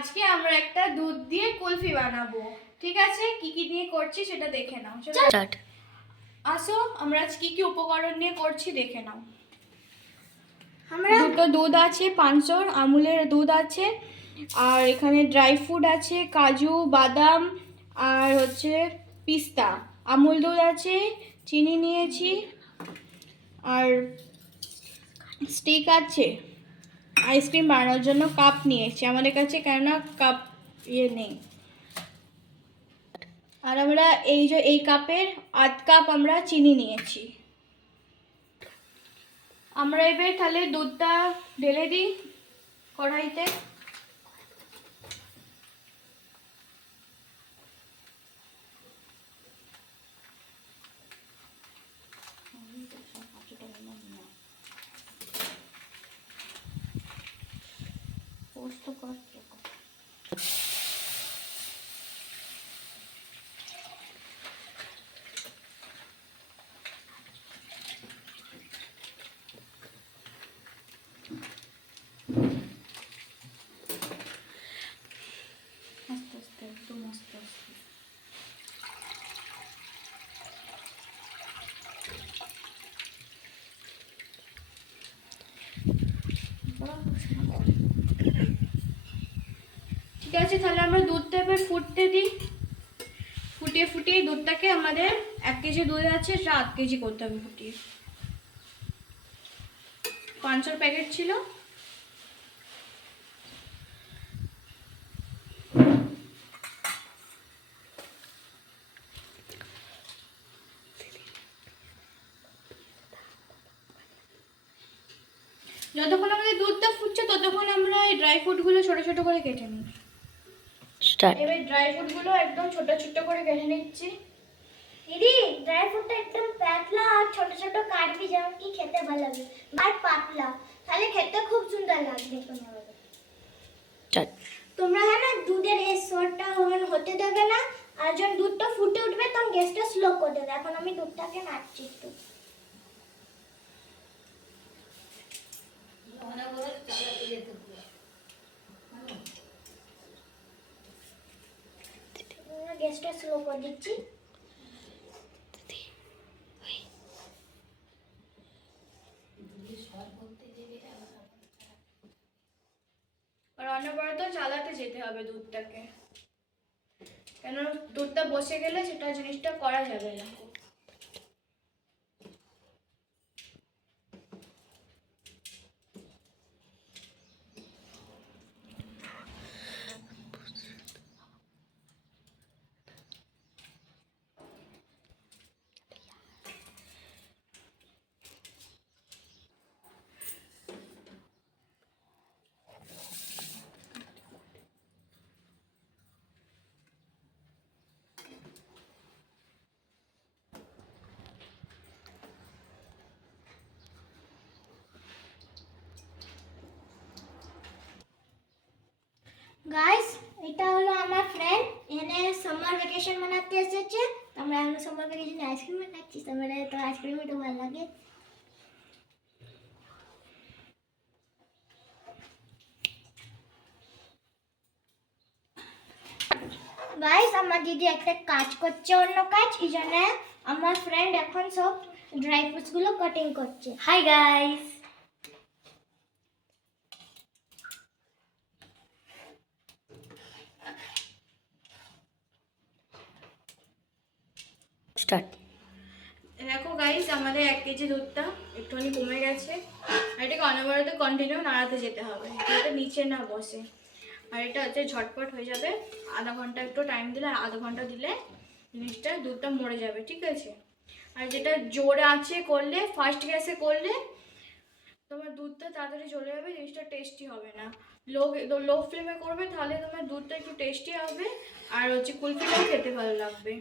আজকে আমরা একটা দুধ দিয়ে কুলফি বানাবো। ঠিক আছে, কি কি দিয়ে করছি সেটা দেখে নাও। স্টার্ট। আসো আমরা আজ কি কি উপকরণ নিয়ে করছি দেখে নাও। আমরা দুটো দুধ আছে, 500 আমুলের দুধ আছে, আর এখানে ড্রাই ফ্রুট আছে, কাজু বাদাম আর হচ্ছে পিস্তা। আমুল দুধ আছে, চিনি নিয়েছি, আর স্টিক আছে। আইসক্রিম বানানোর জন্য কাপ নিয়েছি আমাদের কাছে, কেননা কাপ নেই। আর আমরা এই কাপের আধ কাপ আমরা চিনি নিয়েছি। আমরা এবার তাহলে দুধটা ঢেলে দিই কড়াইতে। আস্তে আস্তে, একদম আস্তে আস্তে। ঠিক আছে, তাহলে আমরা দুধটা এবার ফুটতে দিই। ফুটিয়ে ফুটিয়ে দুধটাকে আমাদের 1 কেজি দুধ আছে, 7 কেজি করতে হবে ফুটিয়ে। 500 প্যাকেট ছিল। যতক্ষণ আমাদের দুধটা ফুটছে ততক্ষণ আমরা এই ড্রাই ফ্রুটগুলো ছোট ছোট করে কেটে নিই। স্টার্ট। এবার ড্রাই ফ্রুটগুলো একদম ছোট ছোট করে কেটে নিচ্ছি। দিদি ড্রাই ফ্রুটটা একদম পাতলা আর ছোট ছোট কাটবি, যেমন কি খেতে ভালো লাগবে, আর পাতলা, তাহলে খেতে খুব সুন্দর লাগবে তোমার। স্টার্ট। তোমরা না দুধের এই সরটা হতে দেবে না, আর যখন দুধটা ফুটে উঠবে তখন গ্যাসটা স্লো করে দেবে। এখন আমি দুধটাকে নাড়ছি একটু। গ্যাসটা স্লো করে দিচ্ছি। আর অনবরত চালাতে যেতে হবে দুধটাকে, কেন দুধটা বসে গেলে সেটা জিনিসটা করা যাবে না। গাইস, এটা হলো আমার ফ্রেন্ড, এনে সামার ভ্যাকেশন মানাতে এসেছে। আমরা এখন সামার ভ্যাকেশনে আইসক্রিম খাচ্ছি। আমার তো আইসক্রিম তো ভালো লাগে। গাইস, আমার দিদি একটা কাজ করছে, অন্য কাজ, এই জন্য আমার ফ্রেন্ড এখন সব ড্রাই ফ্রুটস গুলো কাটিং করছে। Hi guys. স্টার্ট। দেখো গাইস, আমাদের 1 কেজি দুধটা একটুখানি কমে গেছে। আর এটাকে অনবরত কন্টিনিউ নাড়াতে যেতে হবে যাতে নিচে না বসে। আর এটা হচ্ছে ঝটপট হয়ে যাবে, আধা ঘন্টা একটু টাইম দিলে, আর আধা ঘন্টা দিলে জিনিসটা দুধটা মরে যাবে। ঠিক আছে, আর যেটা জোরে আছে করলে, ফার্স্ট গ্যাসে করলে তোমার দুধটা তাড়াতাড়ি চলে যাবে, জিনিসটা টেস্টি হবে না। লো ফ্লেমে করবে, তাহলে তোমার দুধটা একটু টেস্টি হবে, আর হচ্ছে কুলফিটাও খেতে ভালো লাগবে।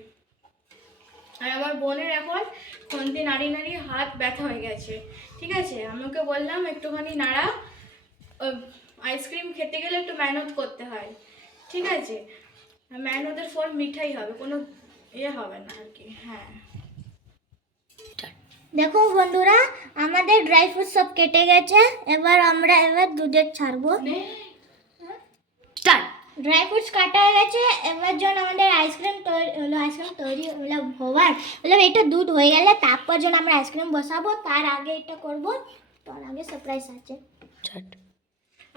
আর আমার বোনের এখন খন্তি নাড়ি নাড়ি হাত ব্যথা হয়ে গেছে। ঠিক আছে, আমি ওকে বললাম একটুখানি নাড়া, আইসক্রিম খেতে গেলে একটু মেহনত করতে হয়। ঠিক আছে, মেহনতের ফল মিঠাই হবে, কোনো হবে না আর কি। হ্যাঁ, দেখো বন্ধুরা, আমাদের ড্রাই ফ্রুট সব কেটে গেছে। এবার আমরা দুধের ছাড়বো। স্টার্ট। ড্রাই ফ্রুটস কাটা হয়ে গেছে, এবার যখন আমাদের আইসক্রিম তৈরি হলো হওয়ার এটা দুধ হয়ে গেলে তারপর যখন আমরা আইসক্রিম বসাবো তার আগে এটা করব, তার আগে সারপ্রাইজ আছে। স্টার্ট।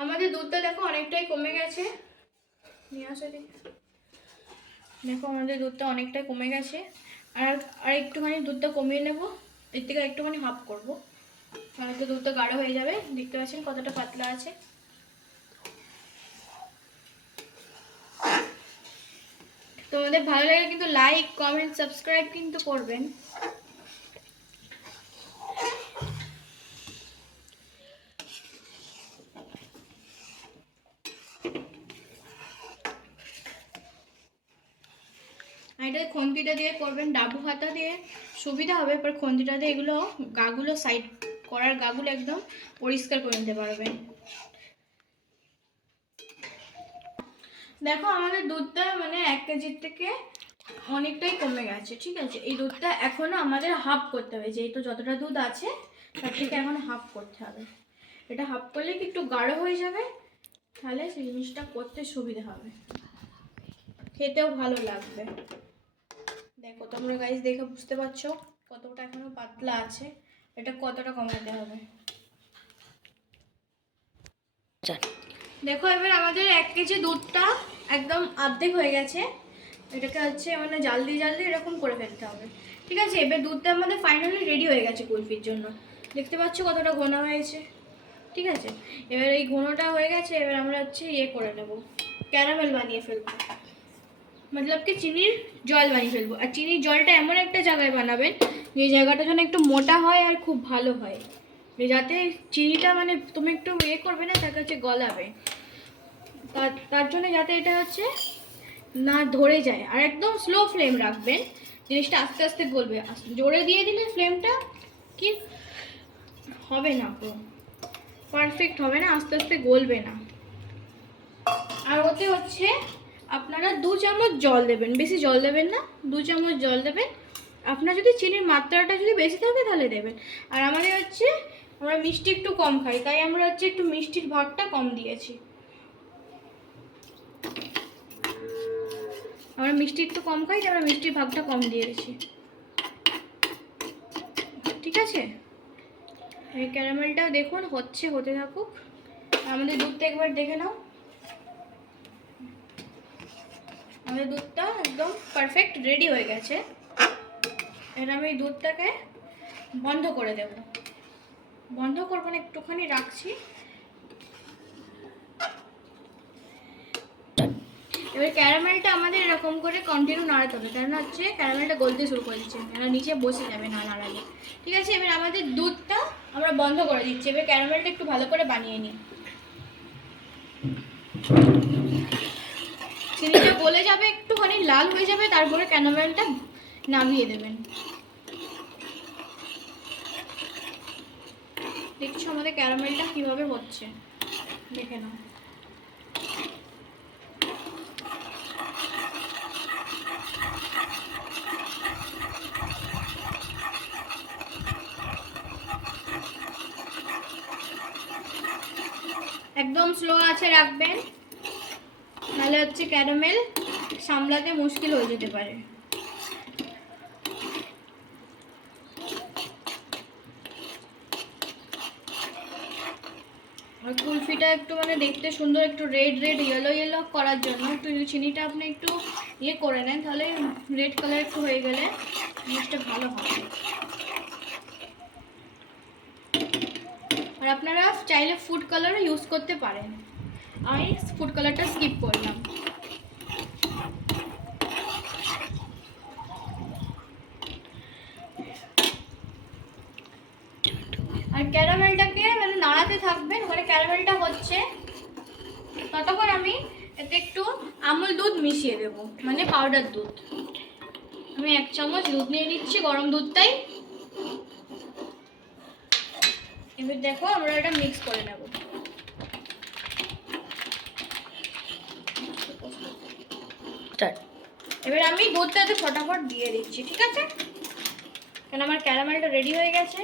আমাদের দুধটা দেখো অনেকটাই কমে গেছে, নিয়ে আসো দেখি। দেখো আমাদের দুধটা অনেকটাই কমে গেছে, আর আর একটুখানি দুধটা কমিয়ে নেব, এর থেকে একটুখানি হাফ করব, তাহলে তো দুধটা গাঢ় হয়ে যাবে। দেখতে পাচ্ছেন কতটা পাতলা আছে। তোমাদের ভালো লাগে কিন্তু লাইক কমেন্ট সাবস্ক্রাইব কিন্তু করবেন। আর এটা খন্তিটা দিয়ে করবেন, ডাবু হাতা দিয়ে সুবিধা হবে, এবার খন্তিটা দিয়ে এগুলো গাগুলো সাইড করার গাগুলো একদম পরিষ্কার করে নিতে পারবেন। দেখো আমাদের দুধটা মানে 1 কেজির থেকে অনেকটাই কমে গেছে, ঠিক আছে। এই দুধটা এখনো আমাদের হাফ করতে হবে, যেহেতু যতটা দুধ আছে তার থেকে এখন হাফ করতে হবে। এটা হাফ করলে কি একটু গাঢ় হয়ে যাবে, তাহলে সেই জিনিসটা করতে সুবিধা হবে, খেতেও ভালো লাগবে। দেখো তোমরা গাইস দেখে বুঝতে পারছো কতটা এখনো পাতলা আছে, এটা কতটা কমাতে হবে। স্টার্ট। দেখো এবার আমাদের 1 কেজি দুধটা একদম অর্ধেক হয়ে গেছে, এটাকে হচ্ছে মানে জাল দিয়ে এরকম করে ফেলতে হবে, ঠিক আছে। এবার দুধটা আমাদের ফাইনালি রেডি হয়ে গেছে কুলফির জন্য, দেখতে পাচ্ছ কতটা ঘন হয়েছে, ঠিক আছে। এবার এই ঘনটা হয়ে গেছে, এবার আমরা হচ্ছে ইয়ে করে নেব, ক্যারামেল বানিয়ে ফেলবো, মতলব কি চিনির জল বানিয়ে ফেলবো। আর চিনির জলটা এমন একটা জায়গায় বানাবেন যে জায়গাটা যেন একটু মোটা হয় আর খুব ভালো হয়, যাতে চিনিটা মানে তুমি একটু ইয়ে করবে না, তাকে হচ্ছে গলাবে, তার জন্য যাতে এটা হচ্ছে না ধরে যায়। আর একদম স্লো ফ্লেম রাখবেন, জিনিসটা আস্তে আস্তে গলবে, জোরে দিয়ে দিলে ফ্লেমটা কি হবে না, পারফেক্ট হবে না, আস্তে আস্তে গলবে না। আর ওতে হচ্ছে আপনারা 2 চামচ জল দেবেন, বেশি জল দেবেন না, 2 চামচ জল দেবেন। আপনার যদি চিনির মাত্রাটা যদি বেশি থাকে তাহলে দেবেন। আর আমাদের হচ্ছে আমরা মিষ্টি একটু কম খাই, তাই আমরা হচ্ছে একটু মিষ্টির ভাগটা কম দিয়েছি, আমরা মিষ্টি একটু কম খাই, তাই আমরা মিষ্টির ভাগটা কম দিয়েছি, ঠিক আছে। এই ক্যারামেলটা দেখুন হতে থাকুক, আমাদের দুধটা একবার দেখে নাও, আমাদের দুধটা একদম পারফেক্ট রেডি হয়ে গেছে। এবার আমি এই দুধটাকে বন্ধ করে দেব, বন্ধ করবো না, একটুখানি রাখছি। এবার ক্যারামেলটা আমাদের এরকম করে কন্টিনিউ নাড়াতে হবে, কারণ হচ্ছে ক্যারামেলটা গলতে শুরু করে দিচ্ছে, কেন নিচে বসে যাবে না নাড়ালে, ঠিক আছে। এবার আমাদের দুধটা আমরা বন্ধ করে দিচ্ছি, এবার ক্যারামেলটা একটু ভালো করে বানিয়ে নিই। চিনিটা গলে যাবে, একটুখানি লাল হয়ে যাবে, তারপরে ক্যারামেলটা নামিয়ে দেবেন। দেখছো আমাদের ক্যারামেলটা কিভাবে হচ্ছে, দেখে নাও। একদম স্লো আছে রাখবেন, নাহলে হচ্ছে ক্যারামেল সামলাতে মুশকিল হয়ে যেতে পারে। আর কুলফিটা একটু মানে দেখতে সুন্দর, একটু রেড ইয়েলো করার জন্য একটু চিনিটা আপনি একটু ইয়ে করে নেন, তাহলে রেড কালার একটু হয়ে গেলে জিনিসটা ভালো হবে। আর আপনারা চাইলে ফুড কালারও ইউজ করতে পারেন, আমি ফুড কালারটা স্কিপ করলাম। আর ক্যারামেলটাকে মানে নাড়াতে থাকবেন, ওখানে ক্যারামেলটা হচ্ছে ততক্ষণ আমি এতে একটু আমুল দুধ মিশিয়ে দেব, মানে পাউডার দুধ। আমি 1 চামচ দুধ নিয়ে নিচ্ছি, গরম দুধটাই। এবার দেখো আমরা এটা মিক্স করে নেব। স্টার্ট। এবার আমি দুধটাতে ফটাফট দিয়ে দিচ্ছি, ঠিক আছে, কারণ আমার ক্যারামেলটা রেডি হয়ে গেছে।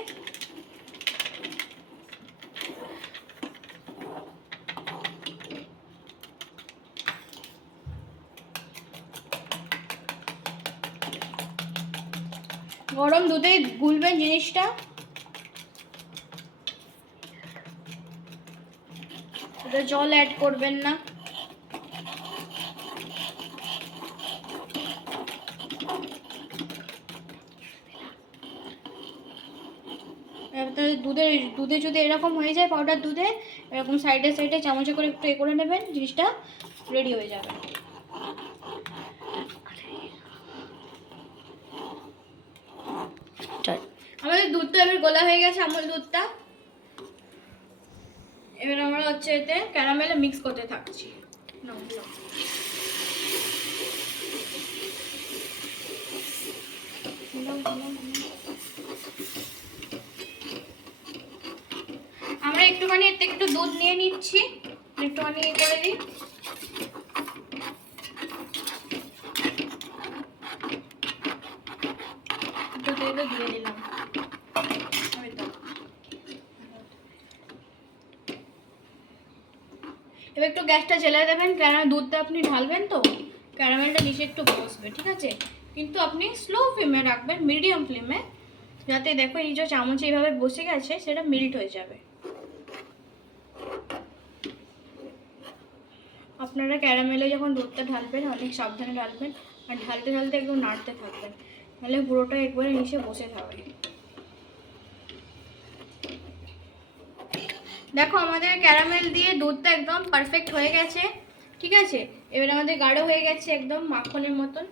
গরম দুধে গুলবেন জিনিসটা। এটা জল অ্যাড করবেন না। দুধে যদি এরকম হয়ে যায়, পাউডার দুধে এরকম সাইডে সাইডে চামচে করে একটু করে নেবেন, জিনিসটা রেডি হয়ে যাবে। আমাদের দুধটা এবার গোলা হয়ে গেছে, আমুল দুধটা। এবার আমরা হচ্ছে এতে ক্যারামেলে মিক্স করতে থাকছি। আমরা একটুখানি এর থেকে একটু দুধ নিয়ে নিচ্ছি, একটুখানি করে দিই। দুধটা দিয়ে দিলাম। এবার একটু গ্যাসটা জ্বালিয়ে দেবেন, কেন দুধটা আপনি ঢালবেন তো ক্যারামেলটা নিচে একটু বসবে, ঠিক আছে? কিন্তু আপনি স্লো ফ্লেমে রাখবেন, মিডিয়াম ফ্লেমে, যাতে দেখো এই যে চামচে এইভাবে বসে গেছে সেটা মেল্ট হয়ে যাবে। আপনারা ক্যারামেলে যখন দুধটা ঢালবেন অনেক সাবধানে ঢালবেন, আর ঢালতে ঢালতে একদম নাড়তে থাকবেন, তাহলে পুরোটা একবারে নিচে বসে থাকবে। দেখো আমাদের ক্যারামেল দিয়ে দুধটা একদম পারফেক্ট হয়ে গেছে, ঠিক আছে? এবার আমাদের গাঢ় হয়ে গেছে একদম মাখনের মতন।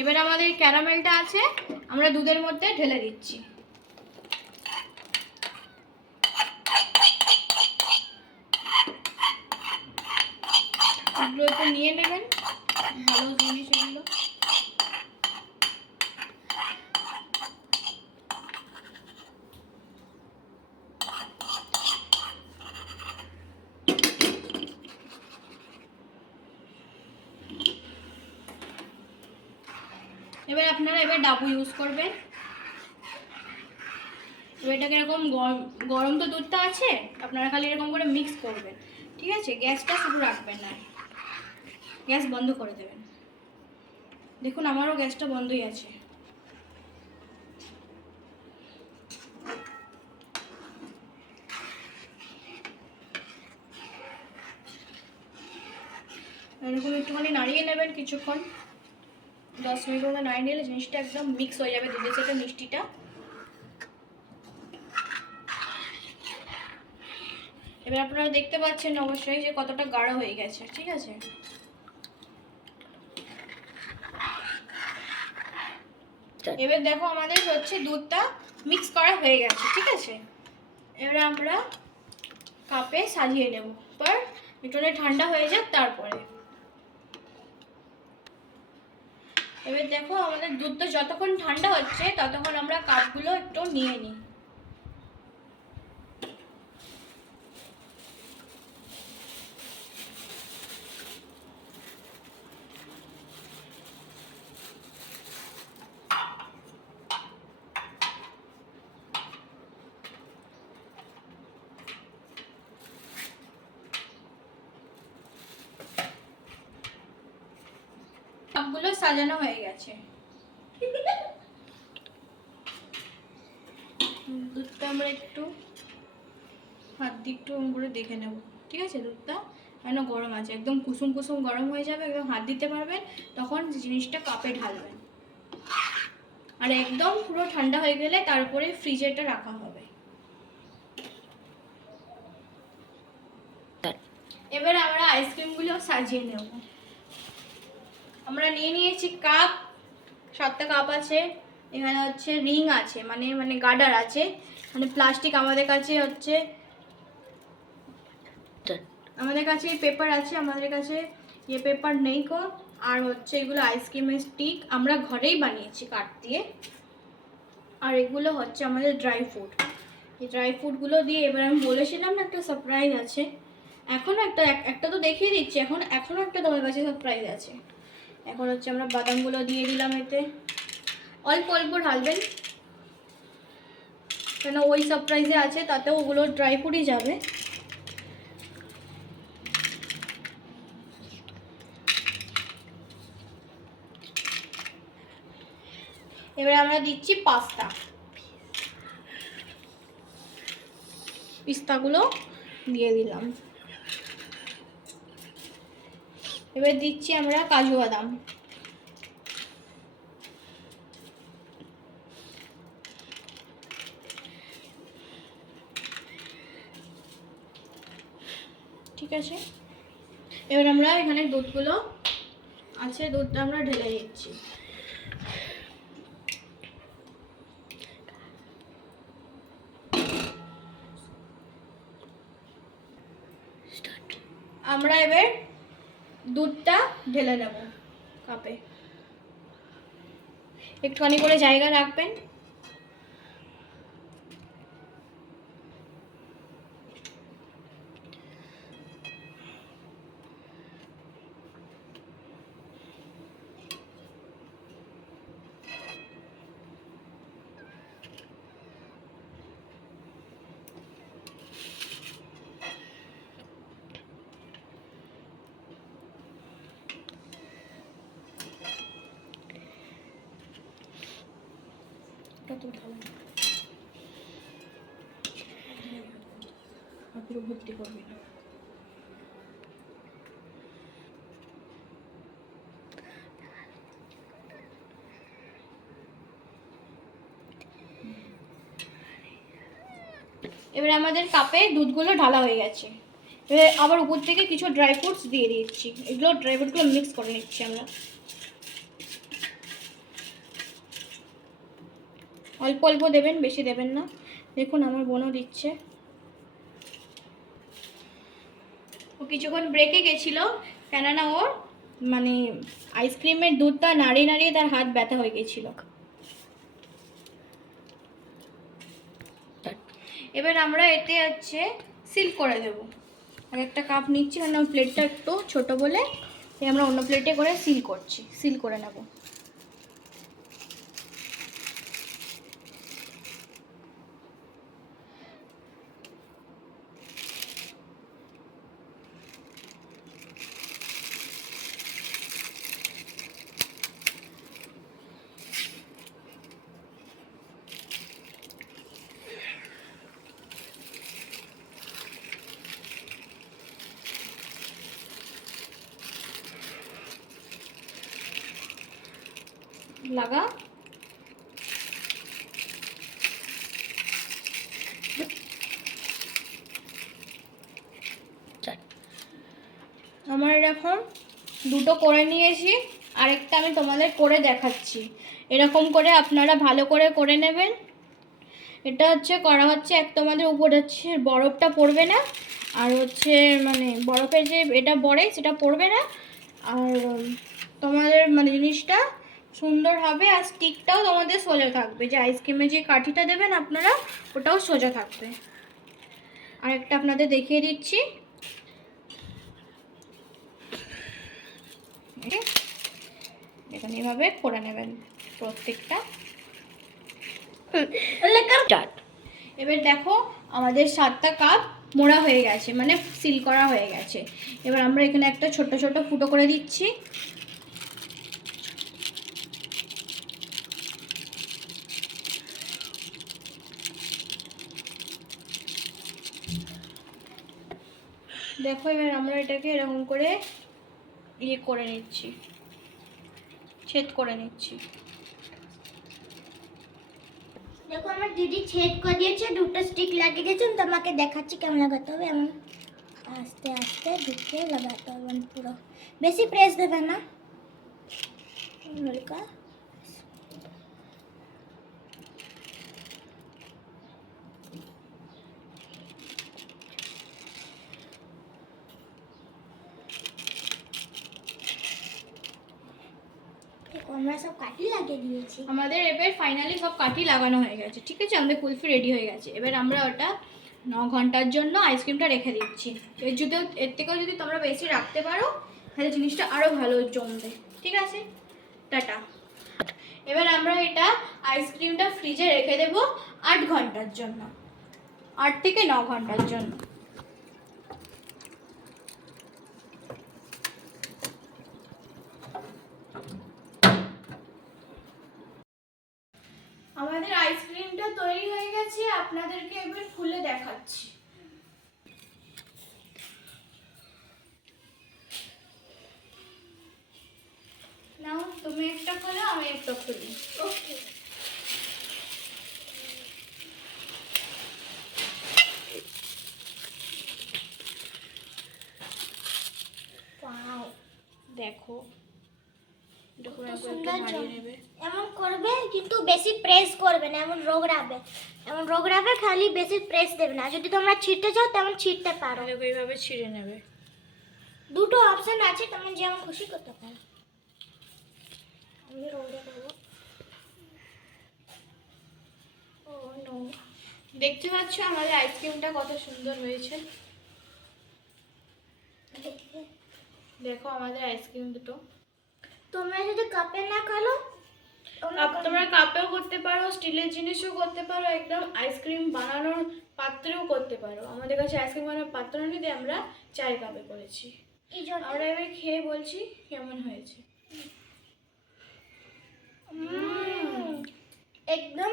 এবার আমাদের ক্যারামেলটা আছে, আমরা দুধের মধ্যে ঢেলে দিচ্ছি। এগুলো একটু নিয়ে নেবেন, ভালো জিনিস এগুলো। এবার আপনারা ডাবু ইউজ করবেন। এবার এটাকে এরকম গরম তো দুধটা আছে, আপনারা খালি এরকম করে মিক্স করবেন, ঠিক আছে? গ্যাসটা শুরু রাখবেন না, গ্যাস বন্ধ করে দেবেন। দেখুন আমারও গ্যাসটা বন্ধই আছে। এরকম একটুখানি নাড়িয়ে নেবেন কিছুক্ষণ, 10 মিনিট মতো নাড়িয়ে নিলে জিনিসটা একদম মিক্স হয়ে যাবে দুধের সাথে মিষ্টিটা। এবার আপনারা দেখতে পাচ্ছেন অবশ্যই যে কতটা গাঢ় হয়ে গেছে, ঠিক আছে? এবার দেখো আমাদের হচ্ছে দুধটা মিক্স করা হয়ে গেছে, ঠিক আছে? এবার আমরা কাপে সাজিয়ে নেব, পর একটু ঠান্ডা হয়ে যাক তারপরে। এবার দেখো আমাদের দুধটা যতক্ষণ ঠান্ডা হচ্ছে ততক্ষণ আমরা কাপগুলো একটু নিয়ে নিই। কাপগুলো সাজানো হয়ে গেছে। দুধটা আমরা একটু হাত দিয়ে একটু করে দেখে নেব, ঠিক আছে? দুধটা কেন গরম আছে, একদম কুসুম কুসুম গরম হয়ে যাবে, একদম হাত দিতে পারবেন, তখন জিনিসটা কাপে ঢালবেন। আর একদম পুরো ঠান্ডা হয়ে গেলে তারপরে ফ্রিজেটা রাখা হবে। এবার আমরা আইসক্রিমগুলো সাজিয়ে নেব। আমরা নিয়ে নিয়েছি কাপ, 7টা কাপ আছে। এখানে হচ্ছে রিং আছে, মানে গার্ডার আছে, মানে প্লাস্টিক। আমাদের কাছে হচ্ছে পেপার আছে, আমাদের কাছে পেপার নেই কো। আর হচ্ছে এগুলো আইসক্রিমের স্টিক, আমরা ঘরেই বানিয়েছি কাঠ দিয়ে। আর এগুলো হচ্ছে আমাদের ড্রাই ফ্রুট। এই ড্রাই ফ্রুটগুলো দিয়ে এবার আমি বলেছিলাম না একটা সারপ্রাইজ আছে, এখনও একটা তো দেখিয়ে দিচ্ছি, এখনও একটা তোমার কাছে সারপ্রাইজ আছে। এখন হচ্ছে আমরা বাদামগুলো দিয়ে দিলাম, এতে অল্প অল্প ঢালবেন, কেন ওই সারপ্রাইজে আছে তাতেও ওগুলো ড্রাই ফ্রুটই যাবে। এবার আমরা দিচ্ছি পিস্তাগুলো দিয়ে দিলাম। এবার দিচ্ছি আমরা কাজু বাদাম। ঠিক আছে, এবার আমরা এখানে দুধগুলো আছে, দুধটা আমরা ঢেলে দিচ্ছি। আমরা এবার দুধটা ঢেলে নেব কাপে। একটুখানি করে জায়গা রাখবেন। ভর্তি করবি না। এবার আমাদের কাপে দুধগুলো ঢালা হয়ে গেছে। এবার আবার উপর থেকে কিছু ড্রাই ফ্রুটস দিয়ে দিচ্ছি। এগুলো ড্রাই ফ্রুটগুলো মিক্স করে নিচ্ছি আমরা। অল্প অল্প দেবেন, বেশি দেবেন না। দেখুন আমার বোনও দিচ্ছে। ও কিছুক্ষণ ব্রেকে গেছিল, কেননা ওর মানে আইসক্রিমের দুধটা নাড়িয়ে নাড়িয়ে তার হাত ব্যথা হয়ে গেছিল। এবার আমরা এতে হচ্ছে সিল করে দেব। আর একটা কাপ নিচ্ছি, কারণ প্লেটটা একটু ছোট বলে আমরা অন্য প্লেটে করে সিল করে নেব। লাগা। আমার এরকম দুটো করে নিয়েছি, আরেকটা আমি তোমাদের করে দেখাচ্ছি। এরকম করে আপনারা ভালো করে করে নেবেন। এটা হচ্ছে করা হচ্ছে এক, তোমাদের উপর হচ্ছে বরফটা পড়বে না, আর হচ্ছে মানে বরফের যে এটা পড়ে সেটা পড়বে না, আর তোমাদের মানে জিনিসটা সুন্দর হবে, আর স্টিকটাও তোমাদের সোজা থাকবে। যে আইসক্রিমে যে কাঠিটা দেবেন আপনারা, ওটাও সোজা থাকবে। আরেকটা আপনাদের দেখিয়ে দিচ্ছি। দেখুন এভাবে করে নেবেন প্রত্যেকটা। এবার দেখো আমাদের 7টা কাপ মোড়া হয়ে গেছে, মানে সিল করা হয়ে গেছে। এবার আমরা এখানে একটা ছোট ছোট ফুটো করে দিচ্ছি। দেখো এবার আমরা এটাকে এরকম করে ইয়ে করে নিচ্ছি, ছেদ করে নিচ্ছি। দেখো আমার দিদি ছেদ করে দিয়েছে, দুটো স্টিক লাগিয়ে দিয়েছে। তোমাকে দেখাচ্ছি কেমন লাগাতে হবে। এমন আস্তে আস্তে ঢুকে লাগাতে হবে, পুরো বেশি প্রেস দেবে না, হালকা। আমরা সব কাঠি লাগিয়ে দিয়েছি। আমাদের এবার ফাইনালি সব কাঠি লাগানো হয়ে গেছে। ঠিক আছে, আমাদের কুলফি রেডি হয়ে গেছে। এবার আমরা ওটা 9 ঘন্টার জন্য আইসক্রিমটা রেখে দিচ্ছি। এর থেকেও যদি তোমরা বেশি রাখতে পারো তাহলে জিনিসটা আরও ভালো জমবে। ঠিক আছে, টাটা। এবার আমরা এটা আইসক্রিমটা ফ্রিজে রেখে দেবো 8 ঘন্টার জন্য, 8 থেকে 9 ঘন্টার জন্য। আমাদের আইসক্রিমটা তৈরি হয়ে গেছে, আপনাদেরকে এবার খুলে দেখাচ্ছি। নাও তুমি একটা খোলো, আমি একটা খুলি। ওকে। ওয়াও, দেখো এরকম কত একটু সুন্দর নাড়িয়ে জম- নেবে। এমন করবে কিন্তু বেশি প্রেস করবে না, এমন রোগড়াবে, খালি বেশি প্রেস দেবে না। যদি তোমরা ছিটতে চাও তেমন ছিটতে পারো। দেখো এইভাবে ছিঁড়ে নেবে। দুটো অপশন আছে, তুমি যেমন খুশি করতে পারো। আমি রোগড়ে দেবো। ও নো, দেখতে পাচ্ছ আমাদের আইসক্রিমটা কত সুন্দর হয়েছে। দেখো আমাদের আইসক্রিম দুটো। তোমরা যদি কাপে না খালো তোমরা কাপেও করতে পারো, স্টিলের জিনিসও করতে পারো, একদম আইসক্রিম বানানোর পাত্রেও করতে পারো। আমাদের কাছে আইসক্রিম বানানোর পাত্র নেই, দিয়ে আমরা চায়ের কাপে করেছি। এই জন্য আমরা এবার খেয়ে বলছি কেমন হয়েছে। একদম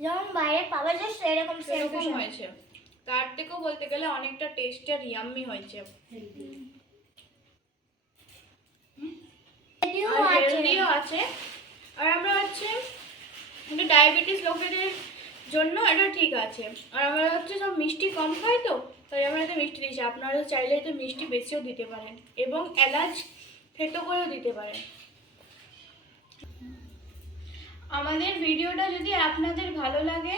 যেমন বাইরে পাওয়া যায় সেরকম সেরকম হয়েছে, তার থেকেও বলতে গেলে অনেকটা টেস্ট আর ইয়াম্মি হয়েছে। আর হেলদিও আছে। আর আমরা হচ্ছে ডায়াবেটিস লোকেদের জন্য এটা ঠিক আছে। আর আমরা হচ্ছে সব মিষ্টি কম খাই, তো তাই আমরা এতে মিষ্টি দিয়েছি। আপনারা চাইলে এতে মিষ্টি বেশিও দিতে পারেন এবং এলাচ থেতো করেও দিতে পারেন। আমাদের ভিডিওটা যদি আপনাদের ভালো লাগে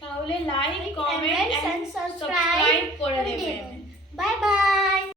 তাহলে লাইক, কমেন্ট এন্ড সাবস্ক্রাইব করে দেবেন। Bye bye.